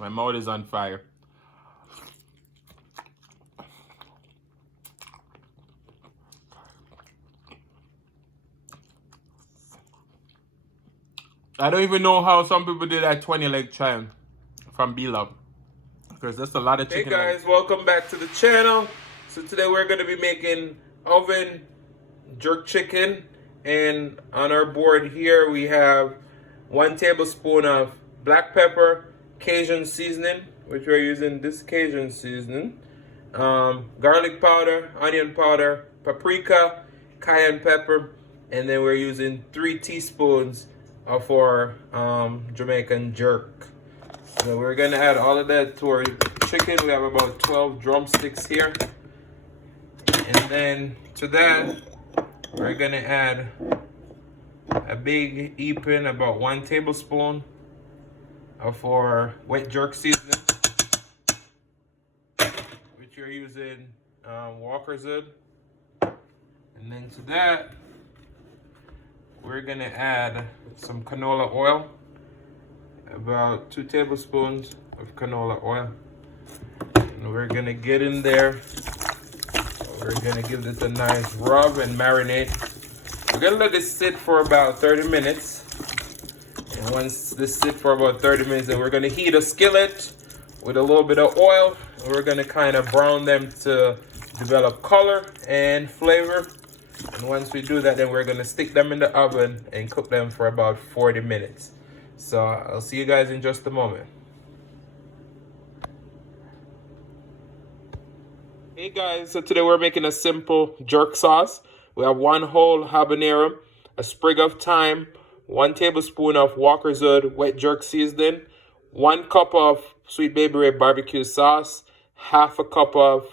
My mouth is on fire. I don't even know how some people did that 20 leg trial from Bloves. Because that's a lot of chicken. Hey guys, welcome back to the channel. So today we're going to be making oven jerk chicken. And on our board here we have 1 tablespoon of black pepper, Cajun seasoning, which we're using this Cajun seasoning, garlic powder, onion powder, paprika, cayenne pepper, and then we're using 3 teaspoons of our Jamaican jerk. So we're gonna add all of that to our chicken. We have about 12 drumsticks here. And then to that, we're gonna add a big heaping, about 1 tablespoon of our wet jerk seasoning, which you're using Walker's Hood. And then to that, we're gonna add some canola oil, about 2 tablespoons of canola oil. And we're gonna get in there. We're gonna give this a nice rub and marinate. We're gonna let this sit for about 30 minutes. And once this sits for about 30 minutes, then we're gonna heat a skillet with a little bit of oil. And we're gonna kind of brown them to develop color and flavor. And once we do that, then we're gonna stick them in the oven and cook them for about 40 minutes. So I'll see you guys in just a moment. Hey guys, so today we're making a simple jerk sauce. We have 1 whole habanero, a sprig of thyme, 1 tablespoon of Walker's Hood wet jerk seasoning, 1 cup of Sweet Baby Ray barbecue sauce, half a cup of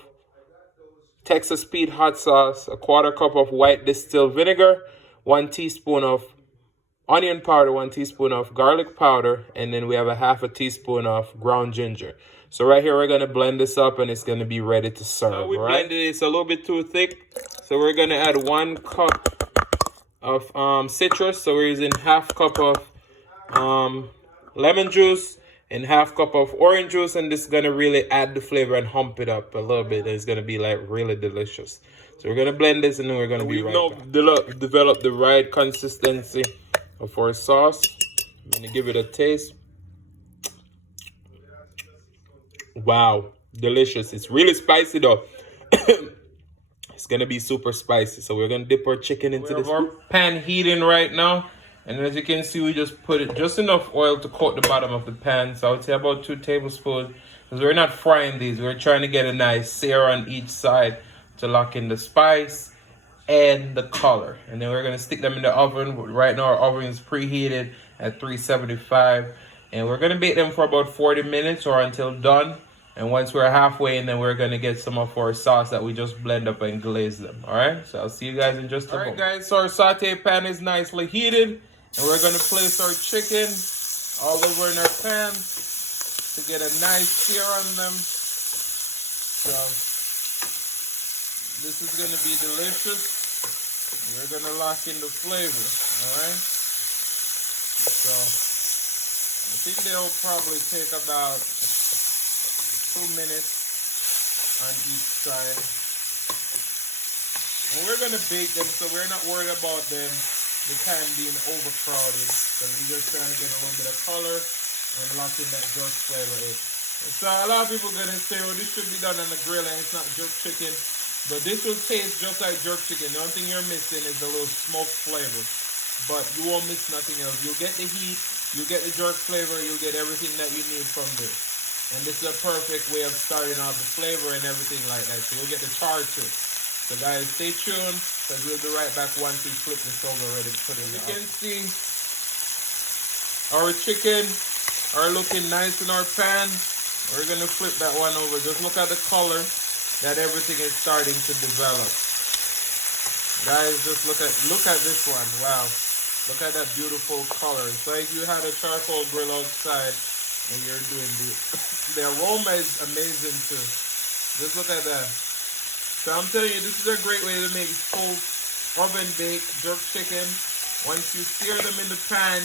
Texas Pete hot sauce, a 1/4 cup of white distilled vinegar, 1 teaspoon of onion powder, 1 teaspoon of garlic powder, and then we have a 1/2 teaspoon of ground ginger. So right here, we're going to blend this up and it's going to be ready to serve. So we blended it. It's a little bit too thick. So we're going to add 1 cup of citrus. So we're using 1/2 cup of lemon juice and 1/2 cup of orange juice. And this is going to really add the flavor and hump it up a little bit. It's going to be like really delicious. So we're going to blend this and then we're going to be right back. We've now developed the right consistency of our sauce. I'm going to give it a taste. Wow, delicious. It's really spicy though. It's gonna be super spicy. So we're gonna dip our chicken into this. Our pan heating right now. And as you can see, we just put it just enough oil to coat the bottom of the pan. So I would say about 2 tablespoons. Because we're not frying these. We're trying to get a nice sear on each side to lock in the spice and the color. And then we're gonna stick them in the oven. Right now our oven is preheated at 375. And we're gonna bake them for about 40 minutes or until done. And once we're halfway in, then we're going to get some of our sauce that we just blend up and glaze them. All right, so I'll see you guys in just a moment. All right, guys, so our saute pan is nicely heated. And we're going to place our chicken all over in our pan to get a nice sear on them. So this is going to be delicious. We're going to lock in the flavor. All right. So I think they'll probably take about 2 minutes on each side. And we're gonna bake them, so we're not worried about the pan being overcrowded. So we're just trying to get a little bit of color and lock in that jerk flavor in. So a lot of people are gonna say, well, this should be done on the grill and it's not jerk chicken. But this will taste just like jerk chicken. The only thing you're missing is the little smoke flavor. But you won't miss nothing else. You'll get the heat, you'll get the jerk flavor, you'll get everything that you need from this. And this is a perfect way of starting out the flavor and everything like that. So you'll get the char too. So guys, stay tuned, because we'll be right back once we flip this over ready to put in the oven. You can see our chicken are looking nice in our pan. We're going to flip that one over. Just look at the color that everything is starting to develop. Guys, just look at this one. Wow. Look at that beautiful color. It's like you had a charcoal grill outside and you're doing the aroma is amazing too. Just look at that. So I'm telling you, this is a great way to make full oven baked jerk chicken. Once you sear them in the pan,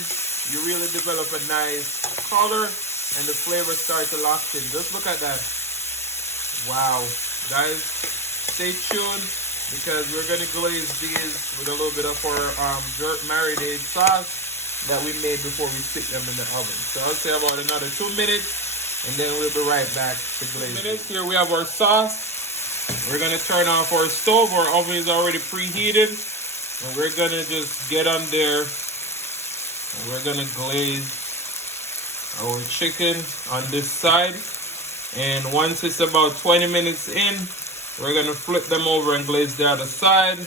you really develop a nice color and the flavor start to lock in. Just look at that. Wow. Guys, stay tuned because we're going to glaze these with a little bit of our jerk marinade sauce that we made before we stick them in the oven. So I'll say about another 2 minutes and then we'll be right back to glaze. 2 minutes. Here we have our sauce. We're going to turn off our stove. Our oven is already preheated. And we're going to just get on there. And we're going to glaze our chicken on this side. And once it's about 20 minutes in, we're going to flip them over and glaze the other side.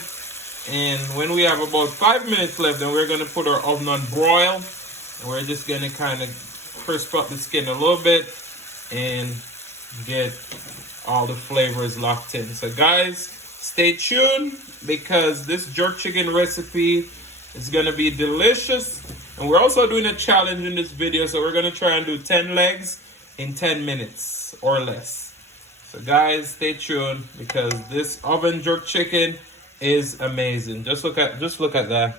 And when we have about 5 minutes left, then we're going to put our oven on broil. And we're just going to kind of crisp up the skin a little bit and get all the flavors locked in. So guys, stay tuned because this jerk chicken recipe is going to be delicious. And we're also doing a challenge in this video. So we're going to try and do 10 legs in 10 minutes or less. So guys, stay tuned because this oven jerk chicken is amazing. Just look at that.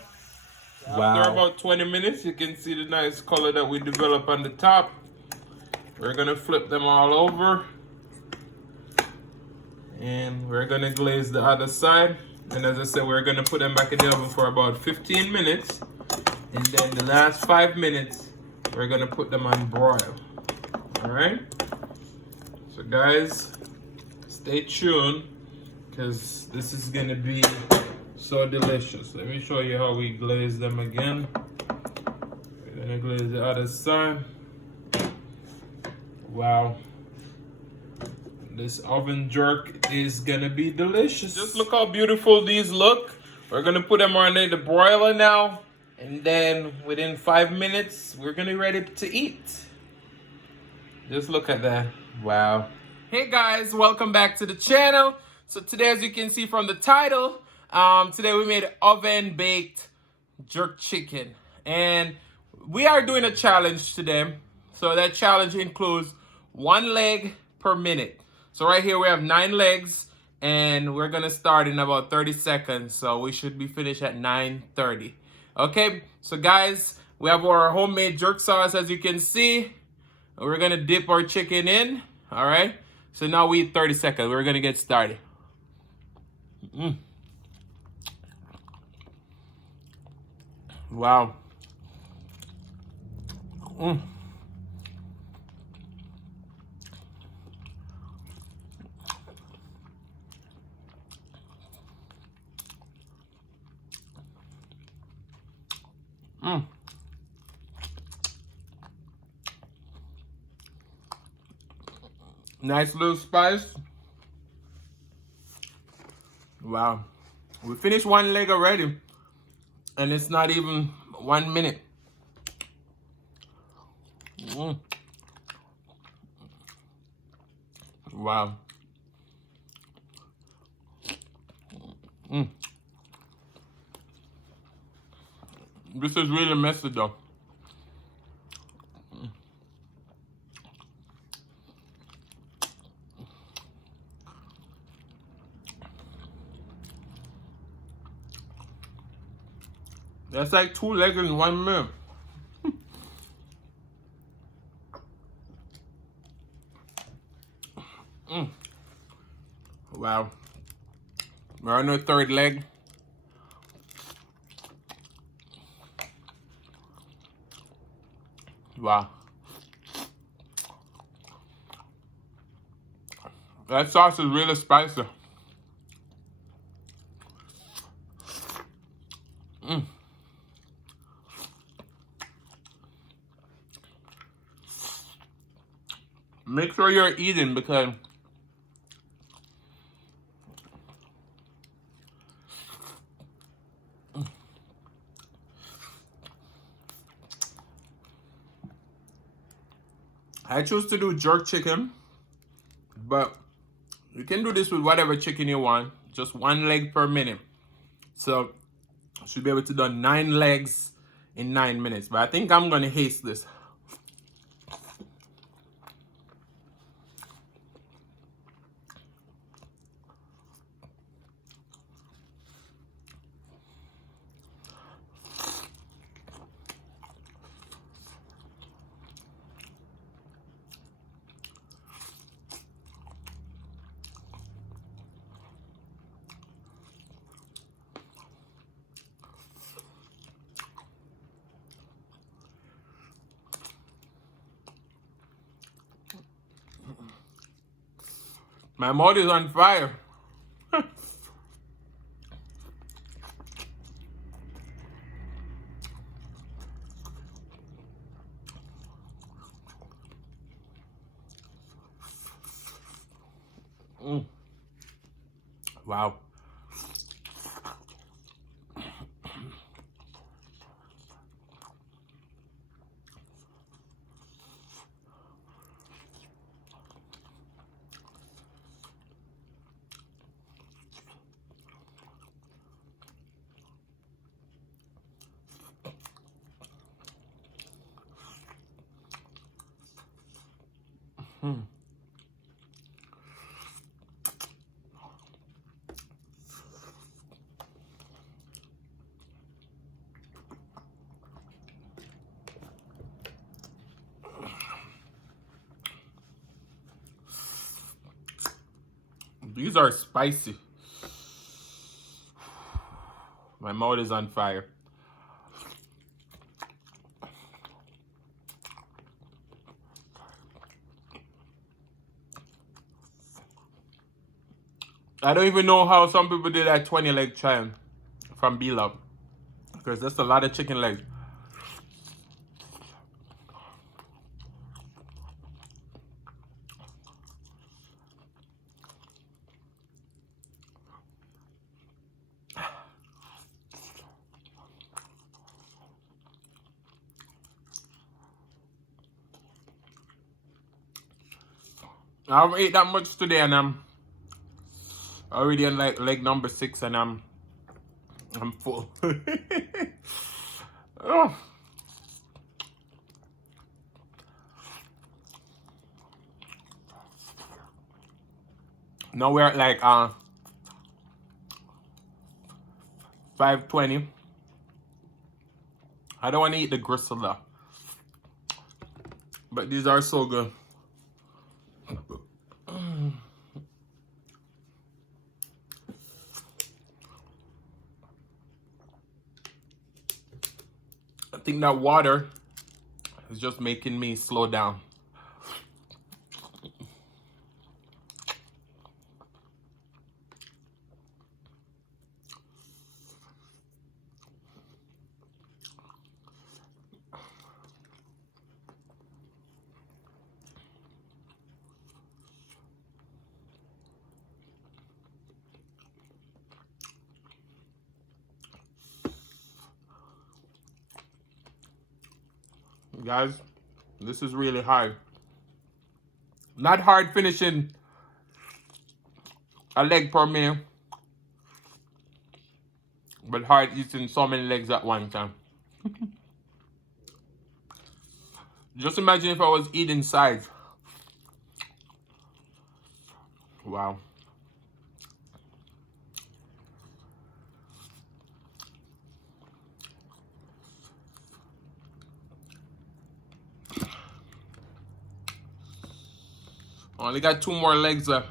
Wow. After about 20 minutes, you can see the nice color that we developed on the top. We're going to flip them all over. And we're going to glaze the other side. And as I said, we're going to put them back in the oven for about 15 minutes. And then the last 5 minutes, we're going to put them on broil. Alright? So guys, stay tuned because this is going to be so delicious. Let me show you how we glaze them again. We're going to glaze the other side. Wow. This oven jerk is gonna be delicious. Just look how beautiful these look. We're gonna put them on the broiler now. And then within 5 minutes, we're gonna be ready to eat. Just look at that. Wow. Hey guys, welcome back to the channel. So today, as you can see from the title, today we made oven baked jerk chicken. And we are doing a challenge today. So that challenge includes 1 leg per minute. So right here we have 9 legs and we're gonna start in about 30 seconds. So we should be finished at 9:30. Okay, so guys, we have our homemade jerk sauce as you can see. We're gonna dip our chicken in, all right? So now we eat 30 seconds. We're gonna get started. Wow. Nice little spice. Wow. We finished 1 leg already. And it's not even 1 minute. Wow. This is really messy though. That's like 2 legs in 1 minute. Wow. We're on our 3rd leg. Wow. That sauce is really spicy. Make sure you're eating because I choose to do jerk chicken, but you can do this with whatever chicken you want, just 1 leg per minute. So you should be able to do 9 legs in 9 minutes, but I think I'm gonna haste this. My mouth is on fire. Wow. These are spicy. My mouth is on fire. I don't even know how some people did that 20 leg challenge from Bloves, because that's a lot of chicken legs. I haven't ate that much today, and I'm already on like leg number 6, and I'm full. Oh. Now we're at like 5:20. I don't want to eat the gristle though, but these are so good. I think that water is just making me slow down. Guys, this is really hard. Not hard finishing a leg per meal, but hard eating so many legs at one time. Just imagine if I was eating sides. Wow. Only got 2 more legs left.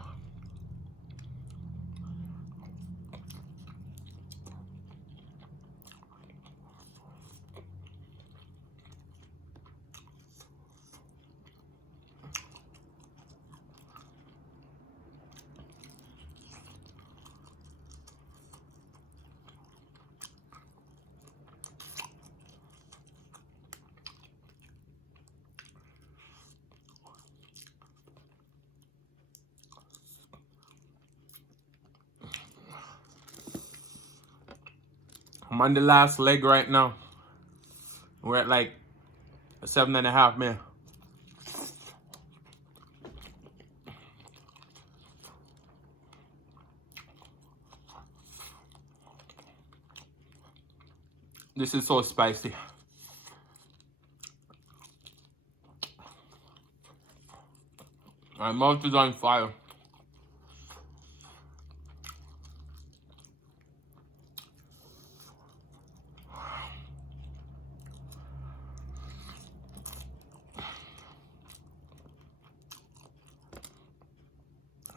I'm on the last leg right now. We're at like 7.5 minutes. This is so spicy. My mouth is on fire.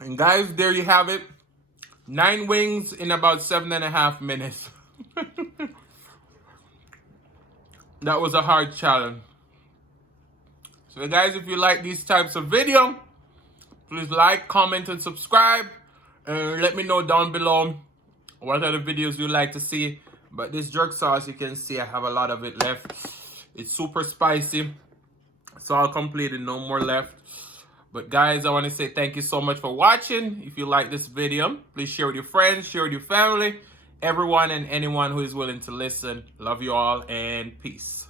And guys, there you have it. 9 wings in about 7.5 minutes. That was a hard challenge. So guys, if you like these types of video, Please like, comment, and subscribe. And let me know down below what other videos you'd like to see. But this jerk sauce, you can see I have a lot of it left. It's super spicy. It's all completed, no more left. But guys, I want to say thank you so much for watching. If you like this video, please share with your friends, share with your family, everyone and anyone who is willing to listen. Love you all and peace.